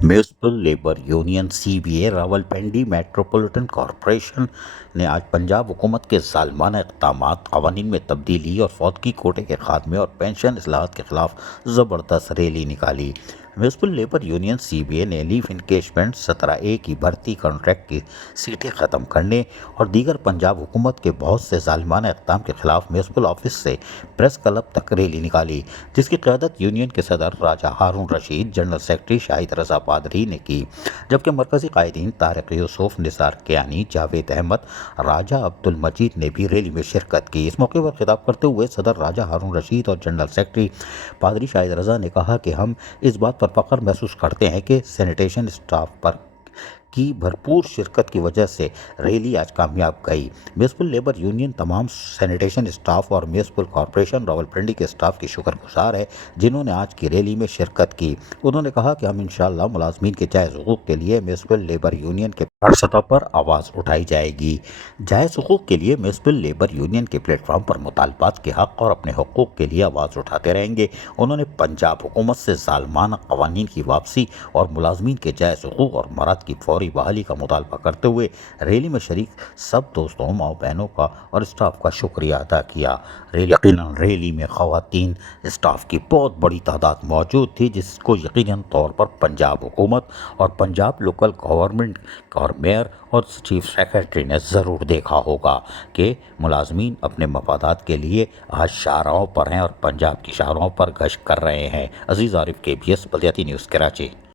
Municipal labour union CBA Rawalpindi metropolitan corporation ने आज पंजाब हुकूमत के ज़ालिमाना इक़दामात, क़वानीन में तब्दीली और फौतगी कोटे के ख़ात्मे और पेंशन इस्लाहात के ख़िलाफ़ ज़बरदस्त रैली निकाली। म्यूनिसिपल लेबर यूनियन CBA ने लीव इंकेशमेंट 17A की भर्ती कॉन्ट्रैक्ट की सीटें ख़त्म करने और दीगर पंजाब हुकूमत के बहुत से ज़ालिमाना इक़दाम के ख़िलाफ़ म्यूनिसिपल ऑफिस से प्रेस क्लब तक रैली निकाली, जिसकी क़यादत यूनियन के सदर राजा हारून रशीद, जनरल सेक्रेटरी शाहिद रज़ा पादरी ने की, जबकि मरकज़ी कायदीन तारिक यूसुफ, निसार कियानी, जावेद अहमद, राजा अब्दुल मजीद ने भी रैली में शिरकत की। इस मौके पर खिताब करते हुए सदर राजा हारून रशीद और जनरल सेक्रेटरी पादरी शाहिद रज़ा ने कहा कि हम इस बात पर फ़ख्र महसूस करते हैं कि सैनिटेशन स्टाफ पर की भरपूर शिरकत की वजह से रैली आज कामयाब गई। म्यूनिसिपल लेबर यूनियन तमाम सैनिटेशन स्टाफ और म्यूनिसिपल कॉरपोरेशन रावलपिंडी के स्टाफ की शुक्रगुजार है, जिन्होंने आज की रैली में शिरकत की। उन्होंने कहा कि हम इंशाअल्लाह मुलाजमीन के जायज़ हुकूक़ के लिए म्यूनिसिपल लेबर यूनियन के हर सतह पर आवाज़ उठाई जाएगी। जायज़ हुकूक़ के लिए म्यूनिसिपल लेबर यूनियन के प्लेटफार्म पर मुतालबात के हक़ और अपने हुकूक़ के लिए आवाज़ उठाते रहेंगे। उन्होंने पंजाब हुकूमत से ज़ालिमाना क़वानीन की वापसी और मुलाजमीन के जायज़ हुकूक़ और मराद की फौरी बहाली का मुतालबा करते हुए रैली में शरीक सब दोस्तों, माँ बहनों का और स्टाफ का शुक्रिया अदा किया। यकीनन रैली में ख़वातीन स्टाफ की बहुत बड़ी तादाद मौजूद थी, जिसको यकीनन तौर पर पंजाब हुकूमत और पंजाब लोकल गवर्नमेंट और मेयर और चीफ सेक्रेटरी ने ज़रूर देखा होगा कि मुलाजमीन अपने मफादात के लिए आज शाहराहों पर हैं और पंजाब की शाहराहों पर गश्त कर रहे हैं। अजीज़ आरिफ, KBS बल्दियाती न्यूज़, कराची।